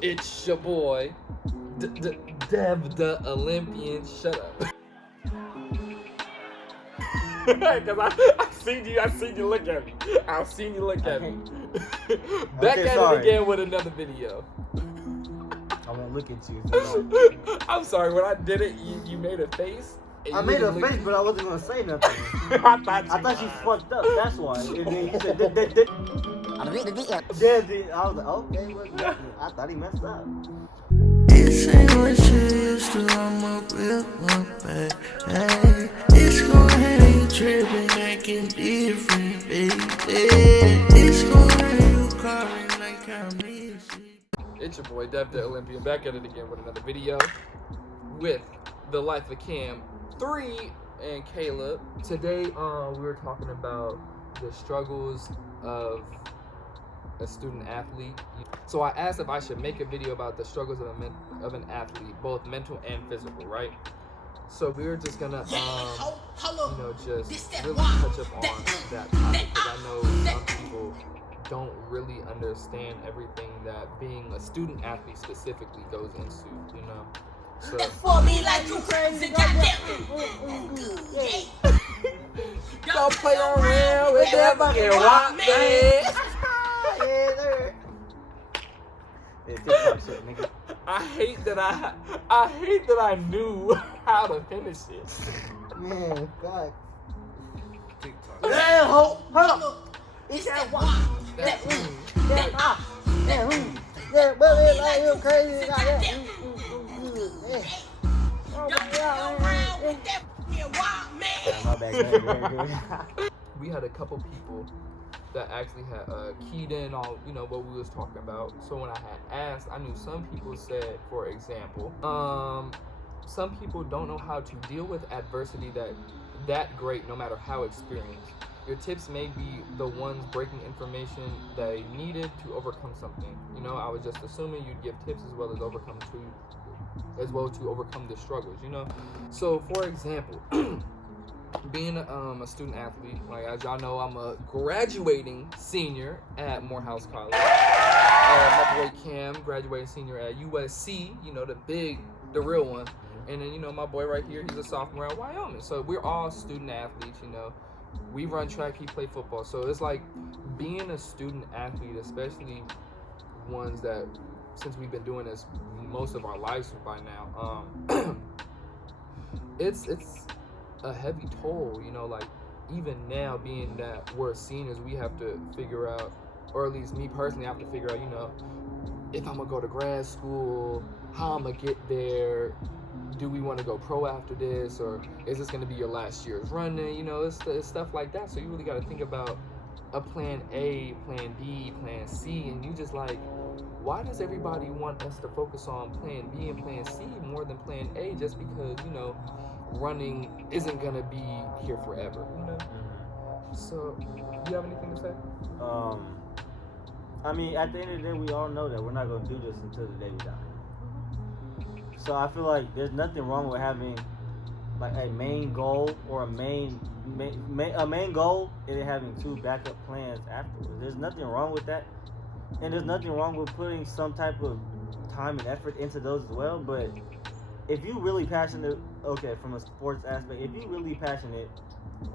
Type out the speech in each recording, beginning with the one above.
It's your boy, Dev the Olympian. Shut up. Cause I seen you look at me. I've seen you look at me. Back at it again with another video. I won't look at you. So I'm sorry, when I did it, you made a face. I made a face, but I wasn't gonna say nothing. I thought you fucked up. That's why. And then you said, I was like, okay, I thought he messed up. This ain't what you used to. I'm up with my back. Hey, it's gon' have you tripping, acting different, baby. It's gon' have you crying like I miss you. It's your boy, Dev the Olympian, back at it again with another video with TheLifeOfCam3 and Caleb. Today, we were talking about the struggles of a student athlete. So I asked if I should make a video about the struggles of an athlete, both mental and physical, right? So we were just gonna, just really touch up on that topic, because I know some people don't really understand everything that being a student athlete specifically goes into, you know? So for me like you crazy, goddamn. Don't play around with that fucking rock, man. I hate that I knew how to finish it. Man, God. TikTok. Yeah, hold up. It's that one. Bully like you crazy. We had a couple people that actually had keyed in on what we was talking about. So when I had asked, I knew some people said, for example, some people don't know how to deal with adversity that great, no matter how experienced. Your tips may be the ones breaking information they needed to overcome something. I was just assuming you'd give tips as well to overcome the struggles. So for example, being a student athlete, like as y'all know, I'm a graduating senior at Morehouse College. My boy Cam, graduating senior at USC, the real one. And then, my boy right here, he's a sophomore at Wyoming. So we're all student athletes, We run track, he play football. So it's like being a student athlete, especially ones that, since we've been doing this most of our lives by now, it's a heavy toll, like even now, being that we're seniors, we have to figure out, or at least me personally, I have to figure out, if I'm gonna go to grad school, how I'm gonna get there. Do we want to go pro after this, or is this gonna be your last year's running? It's stuff like that. So you really got to think about a plan A, plan B, plan C, and you just like, why does everybody want us to focus on plan B and plan C more than plan A? Just because running isn't gonna be here forever, So, do you have anything to say? I mean, at the end of the day, we all know that we're not gonna do this until the day we die. So I feel like there's nothing wrong with having like a main goal or a main goal and then having two backup plans afterwards. There's nothing wrong with that, and there's nothing wrong with putting some type of time and effort into those as well. But if you're really passionate, from a sports aspect, if you're really passionate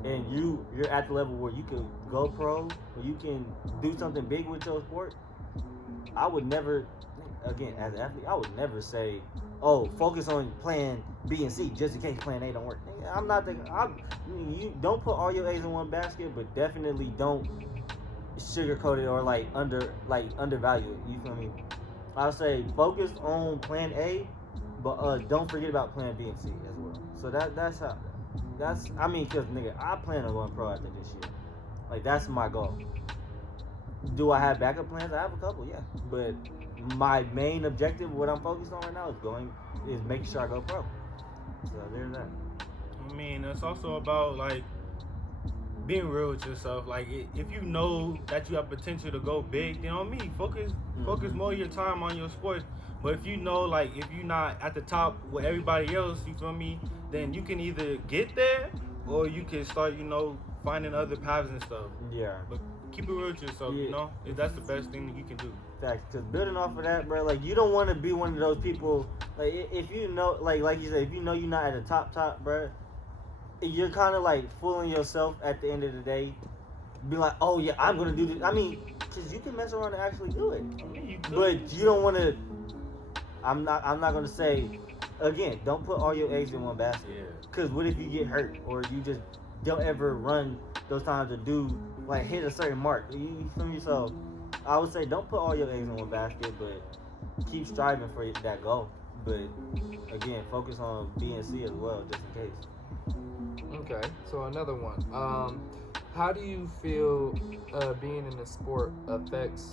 and you're at the level where you can go pro, or you can do something big with your sport, I would never, again, as an athlete, I would never say, focus on plan B and C just in case plan A don't work. You don't put all your eggs in one basket, but definitely don't sugarcoat it or undervalue it. You feel me? I would say focus on plan A, but don't forget about plan B and C as well. So because nigga, I plan on going pro after this year. Like, that's my goal. Do I have backup plans? I have a couple, yeah. But my main objective, what I'm focused on right now, is making sure I go pro. So there's that. I mean, it's also about being real with yourself. Like, if you know that you have potential to go big, then on me, focus more of your time on your sport. But if you know, if you're not at the top with everybody else, you feel me, then you can either get there or you can start, finding other paths and stuff. Yeah. But keep it real with yourself. Yeah. You know, if that's the best thing that you can do. Facts. Because building off of that, bro, like you don't want to be one of those people. Like if you know, like you said, if you know you're not at the top, bro, you're kind of like fooling yourself at the end of the day. Be like, oh yeah, I'm gonna do this. I mean, cause you can mess around and actually do it, I mean, you could. but you don't want to. I'm not gonna say. Again, don't put all your eggs in one basket. Yeah. Cause what if you get hurt or you just don't ever run those times to do like hit a certain mark? You feel me? So I would say don't put all your eggs in one basket, but keep striving for that goal. But again, focus on B and C as well, just in case. Okay, so another one. How do you feel being in a sport affects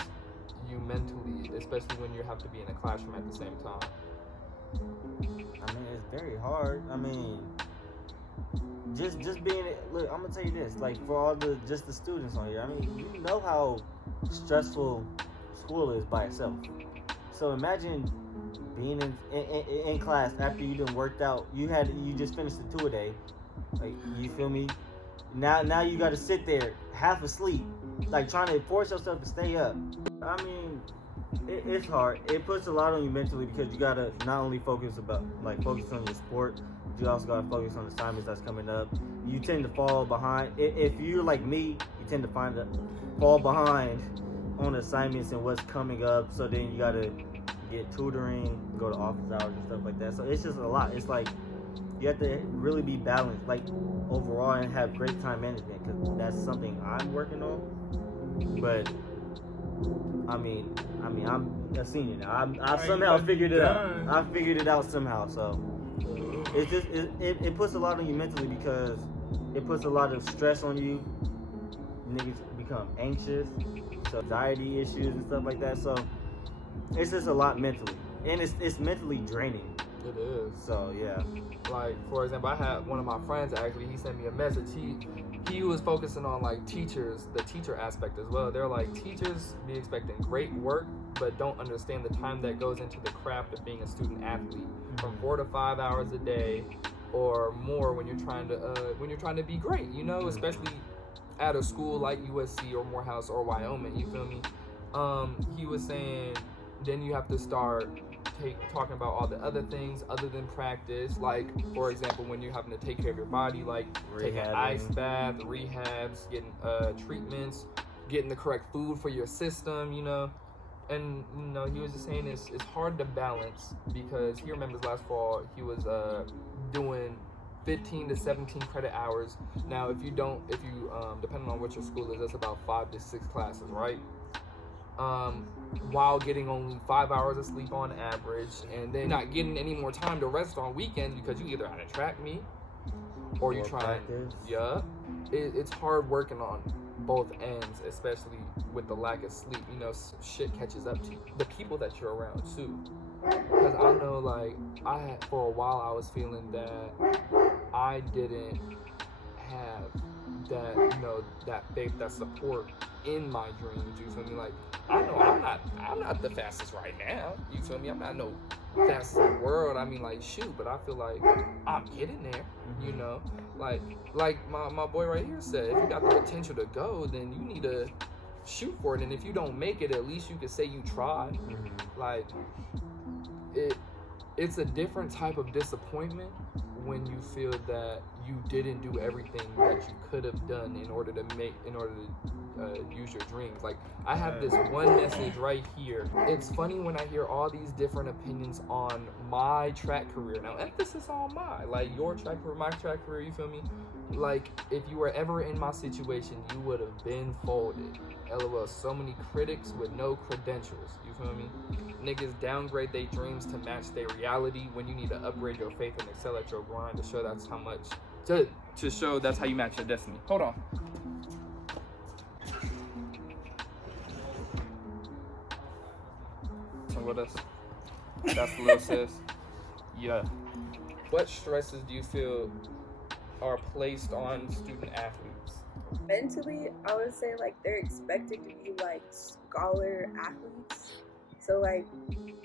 you mentally, especially when you have to be in a classroom at the same time? I mean, it's very hard. I mean, just being. Look, I'm gonna tell you this. Like for all the students on here. I mean, you know how stressful school is by itself. So imagine being in class after you done worked out. You just finished the 2-a-day. Like you feel me? Now you got to sit there half asleep, like trying to force yourself to stay up. I mean, it's hard. It puts a lot on you mentally because you gotta not only focus on your sport, but you also gotta focus on assignments that's coming up. You tend to fall behind. If you're like me, you tend to fall behind on assignments and what's coming up. So then you gotta get tutoring, go to office hours and stuff like that. So it's just a lot. It's like you have to really be balanced, like overall, and have great time management because that's something I'm working on. But I mean, I'm a senior now. I somehow figured it out. I figured it out somehow. So it's just it puts a lot on you mentally because it puts a lot of stress on you. Niggas become anxious, so anxiety issues and stuff like that. So it's just a lot mentally, and it's mentally draining. It is. So yeah. Like for example, I had one of my friends actually. He sent me a message. He was focusing on like teachers, the teacher aspect as well. They're like, teachers be expecting great work, but don't understand the time that goes into the craft of being a student athlete, from 4 to 5 hours a day or more when you're trying to be great. You know, especially at a school like USC or Morehouse or Wyoming. You feel me? He was saying then you have to start talking about all the other things other than practice, like for example when you're having to take care of your body, like taking ice bath, rehabs, getting treatments, getting the correct food for your system, you know. And you know, he was just saying it's hard to balance because he remembers last fall he was doing 15 to 17 credit hours. Now if you depending on what your school is, that's about 5 to 6 classes, right? While getting only 5 hours of sleep on average, and then not getting any more time to rest on weekends because you either had a track meet or you trying. Yeah, it's hard working on both ends, especially with the lack of sleep. You know, shit catches up to you. The people that you're around too. Because I know, like, for a while I was feeling that I didn't have that, you know, that faith, that support in my dreams. You feel me? Like, I know I'm not the fastest right now. You feel me? I'm not no fastest in the world. I mean, like, shoot, but I feel like I'm getting there. You know, like my boy right here said, if you got the potential to go, then you need to shoot for it. And if you don't make it, at least you can say you tried. Like, it's a different type of disappointment when you feel that you didn't do everything that you could have done in order to use your dreams. Like, I have this one message right here. It's funny when I hear all these different opinions on my track career. Now, emphasis on like your track career, my track career, you feel me? Like, if you were ever in my situation, you would have been folded. LOL, so many critics with no credentials, you feel me? Niggas downgrade their dreams to match their reality when you need to upgrade your faith and excel at your grind to show that's how much, to show that's how you match your destiny. Hold on. So what else? That's the little sis. Yeah. What stresses do you feel are placed on student athletes? Mentally, I would say like they're expected to be like scholar athletes. So like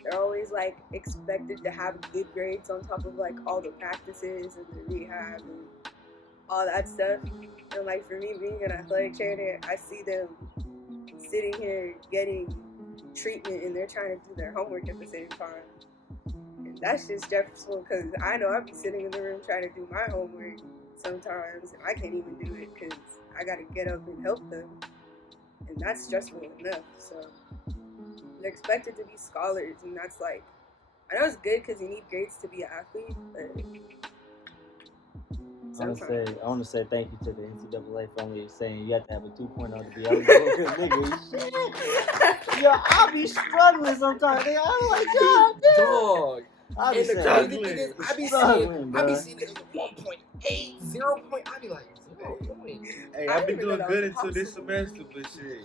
they're always like expected to have good grades on top of like all the practices and the rehab and all that stuff. And like for me being an athletic trainer, I see them sitting here getting treatment and they're trying to do their homework at the same time. And that's just stressful because I know I'll be sitting in the room trying to do my homework sometimes and I can't even do it because I got to get up and help them. And that's stressful enough. So they're expected to be scholars, and that's like, I know it's good because you need grades to be an athlete, but I want to say thank you to the NCAA for only saying you have to have a 2.0 to be eligible. Because nigga, shit. Yo, I be struggling sometimes. Nigga. I'm like, God damn. Dog. I be And the saying, crazy thing is, I be struggling, seeing it 1.8, 0. I be like, 0 point. Hey, I I've been didn't even doing know good that was until this possible. semester, but shit.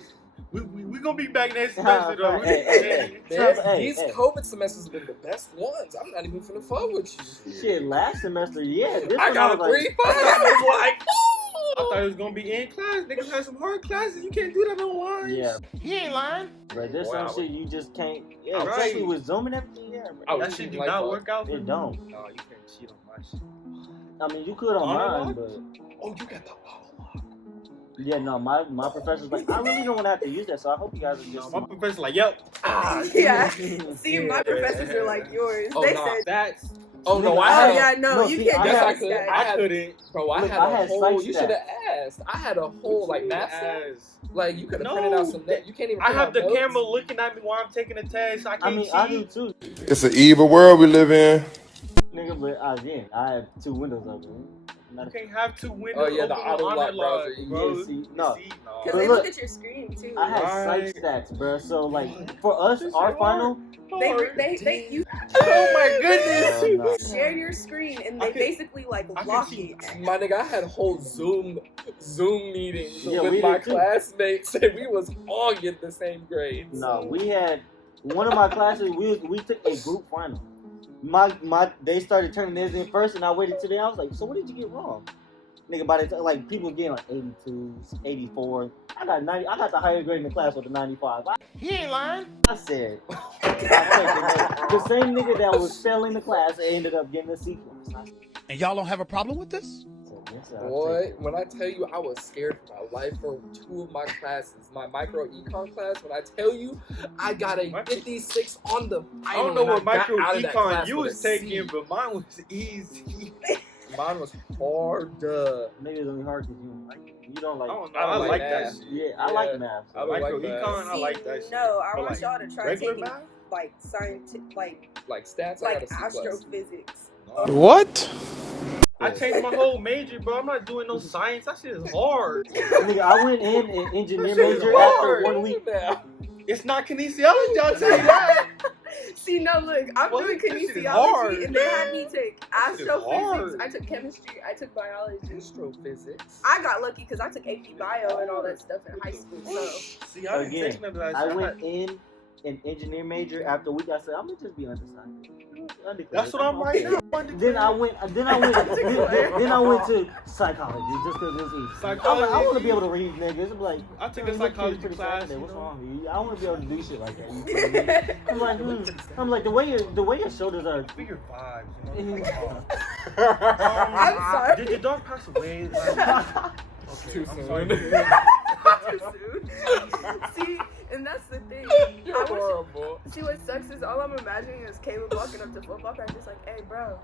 We gonna be back next semester though. Hey, These COVID semesters have been the best ones. I'm not even finna fuck with you. Shit, last semester, yeah. This I one got a was 3.5. I was like, I thought it was gonna be in class. Niggas had some hard classes. You can't do that online. Yeah. He ain't lying. But there's Wow. some shit you just can't. Yeah, Right. especially with Zoom and everything. Yeah, bro. I was That shit cheating do like not fuck. work out for It me. don't. No, you can't cheat on my shit. I mean, you could on mine, Unlock? but Oh, you got the auto. yeah, no, my professor's like, I really don't want to have to use that, so I hope you guys are No, just. my professor's like, yep. yeah. See, my professors are like yours. Oh, They no, said, that's. Oh, no, Nigga, I oh had yeah, a. no, you see, can't I do Yes, had- I that. could. Stat. I had. couldn't. Bro, I Look, had I a had whole. psych You should have asked. I had a whole like math set. Like you could have printed out some. You can't even. I print have out the notes. camera looking at me while I'm taking the test. I can't I mean, cheat. I do too, It's an evil world we live in. nigga. But again, I have 2 windows open. You can't have 2 windows. Oh, yeah, the open auto on lock it, browser. bro. Yeah, see, no. Because But they look, look at your screen too. I had Right. psych stats, bro. So like, for us, This our shit final. They you Oh my goodness. No. share your screen and I they could- basically like I could lock cheat. it. My nigga, I had whole Zoom meetings Yeah, we with my did too. classmates, and we was all getting the same grades. No, we had one of my classes. We took a group final. They started turning theirs in first, and I waited till then. I was like, so what did you get wrong? Nigga, by the time, like, people getting like 82s, 84. I got 90. I got the highest grade in the class with a 95. He ain't lying. I said, the same nigga that was failing the class ended up getting a C plus. And y'all don't have a problem with this? Boy, when I tell you I was scared for my life for 2 of my classes, my micro econ class, when I tell you I got a 56 on the final. I don't know what and I got micro out of that econ class you with was a taking, C. but mine was easy. Mine was hard. Maybe it's only hard because you don't like it. You don't like I don't know. I I don't like like that math. shit. Yeah, I like math. I don't Micro like math. econ, I like that shit. No, I But, want like, y'all to try regular taking math? like scientific, Like stats, I like got a C plus. astrophysics. What? I changed my whole major, bro. I'm not doing no science. That shit is hard. Nigga, I went in an engineer That shit is major after hard. 1 week. Now. It's not kinesiology, I'll tell you that. See, no, look, I'm What? doing That shit is kinesiology, hard. and they had me take That shit is astrophysics. hard. I took chemistry. I took biology. Astrophysics. I got lucky because I took AP Bio and all that stuff in high school. So See, I didn't Again, take none of that I shit. went in an engineer major after a week. I said, I'm gonna just be undecided. That's what I'm right now. Then I went to psychology just because it's easy. Psychology. I want to be able to read niggas. I'm like, I took "Man, a look, psychology kid's pretty class. fascinating. What's you know? wrong with you? I want to be able to do shit like that. You feel me? I'm like, the way your shoulders are. Figure vibes, you know? I'm sorry. Did your dog pass away? Okay, Too I'm soon. sorry. Too soon. See, and that's the thing. You're I wish- horrible. See, what sucks is all I'm imagining is Caleb walking up to football practice like, hey, bro,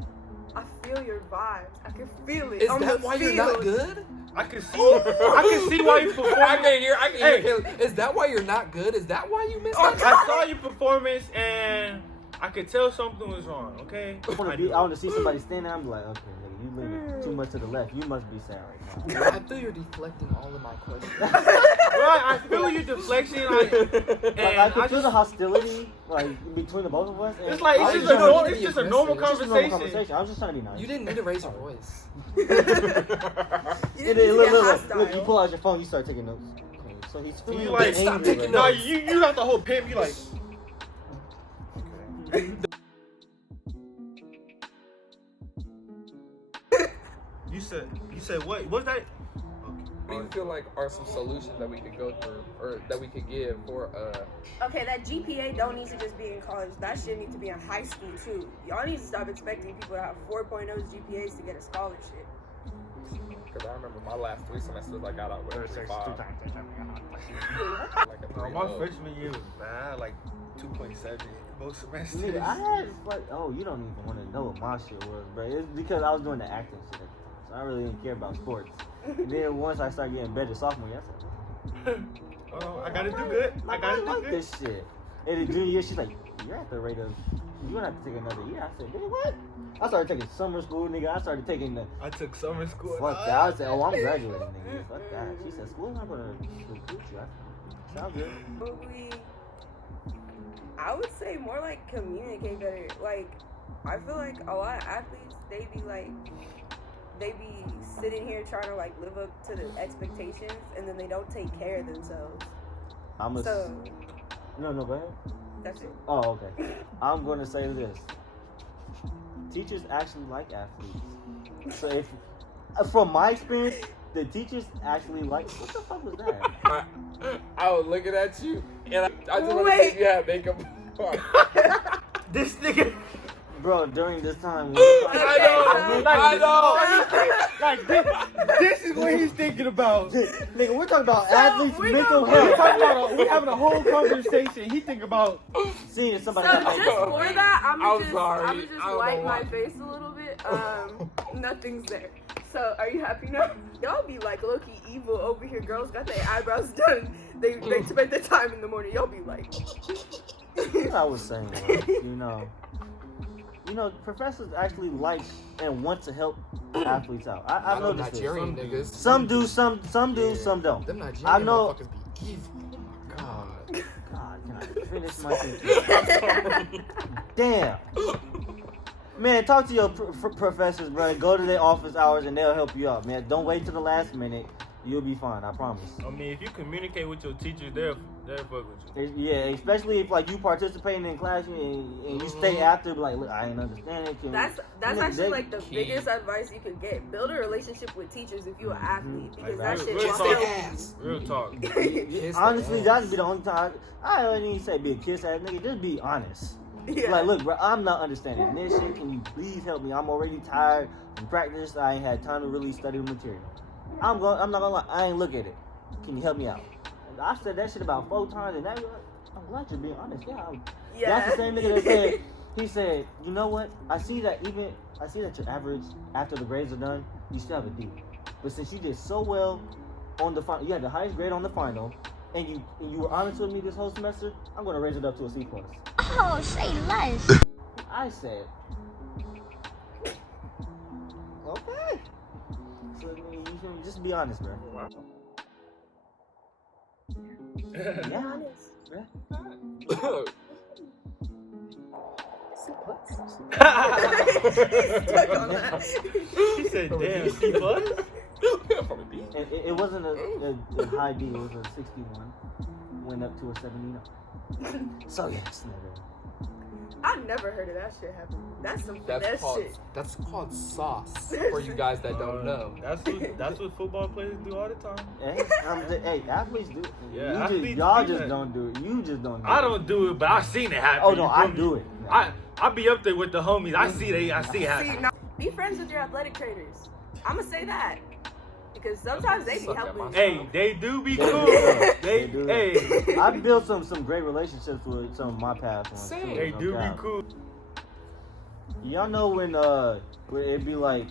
I feel your vibes. I can feel it. Is on that the why you're field. not good? I can see why you perform. I can hear Hey. Caleb. Is that why you're not good? Is that why you missed I that? saw your performance and I could tell something was wrong, okay? I want to see somebody stand there. I'm like, okay, nigga, you leaning too much to the left. You must be sad right now. I feel you're deflecting all of my questions. Right, I feel your deflection, Like, and I can I feel the just, hostility between the both of us. And it's like Oh, it's you just a don't normal, need to it's be just a normal aggressive. It's just a normal conversation. I was just trying to be nice. You didn't need to raise your voice. You And didn't then, get look, hostile. you pull out your phone, you start taking notes. Okay, so he's feeling You a like bit stop angry taking right No, now. you got the whole pimp. You like. Okay. You said what? What's that? What do you feel like are some solutions that we could go through or that we could give for Okay, that GPA don't need to just be in college. That shit needs to be in high school too. Y'all need to stop expecting people to have 4.0 GPAs to get a scholarship. Because I remember my last 3 semesters I got out with a 3.5. Like a My 3.0. freshman year was bad, like 2.7 both semesters. Nigga, I had like, oh, you don't even want to know what my shit was, bro. It's because I was doing the acting shit at the time, so I really didn't care about sports. And then once I started getting better sophomore year, I said, Oh, I gotta do good. I gotta do like good. this shit. And the junior year, she's like, you're at the rate of, you're gonna have to take another year. I said, nigga, what? I started taking summer school, nigga. I started taking the. I took summer school. Fuck that. I said, oh, I'm graduating, nigga. Fuck that. She said, school's not gonna recruit you. I said, sounds good. Probably, I would say more like communicate better. Like, I feel like a lot of athletes, they be sitting here trying to like live up to the expectations, and then they don't take care of themselves. No, go ahead. That's it. Oh, okay. I'm going to say this. Teachers actually like athletes. So if, from my experience, the teachers actually like. What the fuck was that? I was looking at you, and I just want to Wait. think you had makeup on. This nigga. Bro, during this time, I know. Like this is what he's thinking about. nigga, we're talking about athletes' we mental know- health. We're having a whole conversation. He think about. Seeing somebody. So got just for that, I'm I'm sorry. gonna I just don't wipe know my why. face a little bit. Nothing's there. So are you happy now? Y'all be like low-key evil over here. Girls got their eyebrows done. They spend the time in the morning. Y'all be like. What I was saying was, you know, professors actually like and want to help athletes out. I know this. Nigerian niggas. Some do, some do, some don't. Them Nigerian I know. motherfuckers be evil. Oh my god. God, can I finish my thinking? Damn. Man, talk to your professors, bro. Go to their office hours and they'll help you out, man. Don't wait till the last minute. You'll be fine, I promise. I mean, if you communicate with your teachers, they'll fuck with you. Yeah, especially if like you participating in class and you stay after, be like, look, I ain't understanding. That's Look, actually they- like the biggest advice you could get. Build a relationship with teachers if you're an athlete, because that Like, shit real will talk. help. Real talk. Kiss Honestly, the that'd ass. be the only time. I don't even say be a kiss ass nigga. Just be honest. Yeah. Like, look, bro, I'm not understanding this shit. Can you please help me? I'm already tired from practice. I ain't had time to really study the material. I'm not gonna lie. I ain't look at it. Can you help me out? I said that shit about 4 times, and that. I'm glad you're being honest. Yeah. That's the same nigga that said. He said, you know what? I see that your average after the grades are done, you still have a D. But since you did so well on the final, you had the highest grade on the final, and you were honest with me this whole semester, I'm gonna raise it up to a C+. Oh, say less. I said, okay. So you should just be honest, bro. Yeah, honest, bro. Stuck on that. He said, "Damn, C plus." It wasn't a high D. It was a 61. Went up to a 79. So yes, nigga. I never heard of that shit happen. That's some finesse shit. That's called sauce for you guys that don't know. That's what football players do all the time. Hey, athletes do it. Yeah, athletes Y'all do just that. don't do it. You just don't do it. I don't do it, but I've seen it happen. Oh no, you I feel me? do it. I be up there with the homies. I see it See, happen. now, be friends with your athletic trainers. I'ma say that. Because sometimes they be Suck at helping. my- Hey, they do be They cool. do. They, do. hey, I've built some great relationships with some of my past ones. Same. Too, they no do be doubt. cool. Y'all know when where it'd be like,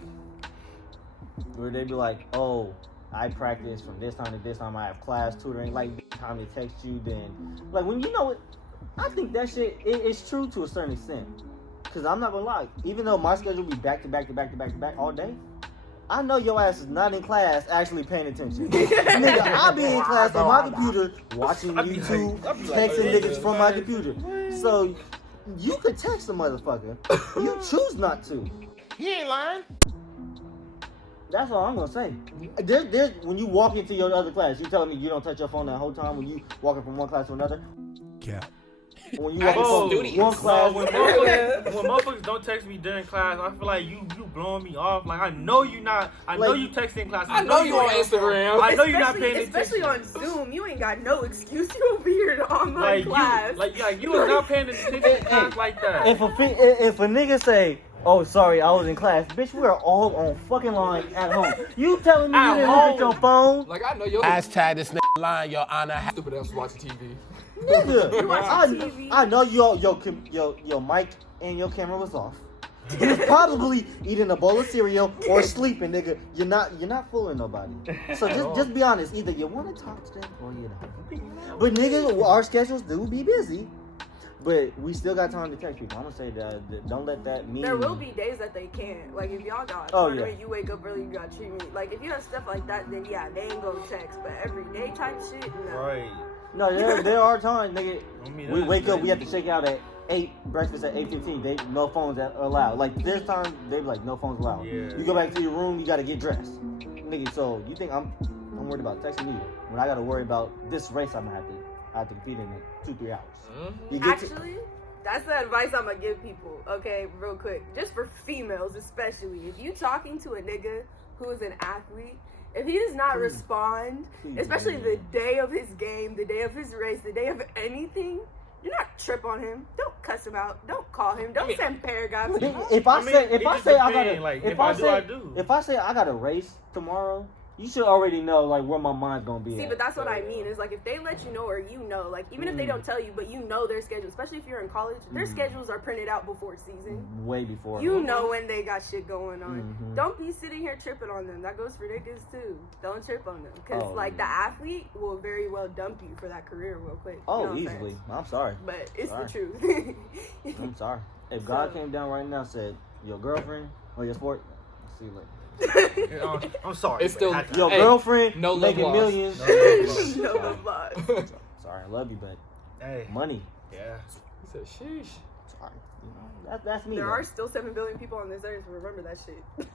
where they'd be like, oh, I practice from this time to this time. I have class tutoring. Like time they text you, then like when you know it. I think that shit it's true to a certain extent. Cause I'm not gonna lie, even though my schedule be back to back to back to back to back all day, I know your ass is not in class actually paying attention. Nigga, I be in class on my computer watching I be YouTube, like, texting hey, niggas from my computer. So you could text a motherfucker. You choose not to. He ain't lying. That's all I'm gonna say. There's when you walk into your other class, you telling me you don't touch your phone that whole time when you walking from one class to another? Yeah. When you walk Oh, from one no, class, when motherfuckers don't text me during class, I feel like you blowing me off. Like I know you not. I know Like, you texting class. I know you on Instagram. I know you're not paying Especially attention. on Zoom, you ain't got no excuse. You over here in online Like class. you are not paying attention to class like that. if a nigga say, Oh, sorry, I was in class. Bitch, we are all on fucking line at home. You telling me you At didn't look at home. your phone? Like, I know your Hashtag this nigga lying, Your Honor. stupid ass watching TV. Nigga, You watching TV? I know your mic and your camera was off. You was probably eating a bowl of cereal or sleeping, nigga. You're not fooling nobody. So just be honest. Either you want to talk to them or you don't. But nigga, our schedules do be busy. But we still got time to text people. I'm gonna say that don't let that mean. There will be days that they can't. Like if y'all got a tournament, you wake up early, you gotta treat me. Like if you have stuff like that, then yeah, they ain't gonna text. But every day type shit, no. Right. No, there are times, nigga. Don't mean We that, wake up, man. we have to check out at 8, breakfast at 8:15. They no phones are allowed. Like there's times they be like no phones allowed. Yeah. You go back to your room, you gotta get dressed, nigga. So you think I'm worried about texting you when I gotta worry about this race I'm gonna have to compete in 2-3 hours. You get to, Actually, that's the advice I'm gonna give people. Okay, real quick, just for females especially. If you talking to a nigga who is an athlete, if he does not respond, especially the day of his game, the day of his race, the day of anything, do not trip on him. Don't cuss him out. Don't call him. Don't send paragraphs. if I say it I just say I depends, gotta like, if if I I do, say I do. if I say I got a race tomorrow, you should already know like where my mind's gonna be. See, at. but that's what I mean. Is like if they let you know or you know, like even if they don't tell you, but you know their schedule, especially if you're in college, their schedules are printed out before season. way before. You know when they got shit going on. Mhm. Don't be sitting here tripping on them. That goes for niggas too. Don't trip on them. Because, Oh, the athlete will very well dump you for that career real quick. Oh, No easily. offense. I'm sorry. But it's Sorry. the truth. I'm sorry. If God So- came down right now and said, your girlfriend or your sport, I'll see you later. I'm sorry. It's but still- I- Your Hey, girlfriend no love making lost. millions. No love lost. Sorry, I love you, but Hey. money. Yeah. He said, sheesh. Sorry. You know, that's me. There though. are still 7 billion people on this earth. Remember that shit.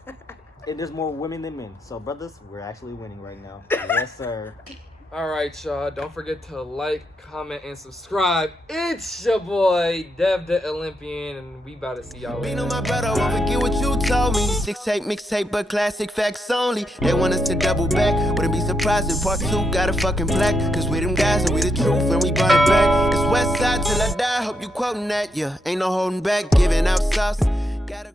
And there's more women than men. So, brothers, we're actually winning right now. Yes, sir. All right, y'all. Don't forget to like, comment, and subscribe. It's your boy, Dev the Olympian, and we about to see y'all Bino, later. my brother, won't forget what you told me. 6-tape, mixtape, but classic facts only. They want us to double back. Wouldn't be surprised if part 2 got a fucking plaque. Cause we them guys and we the truth and we brought it back. It's West Side till I die. Hope you quoting that. Yeah, ain't no holding back. Giving out sauce. Gotta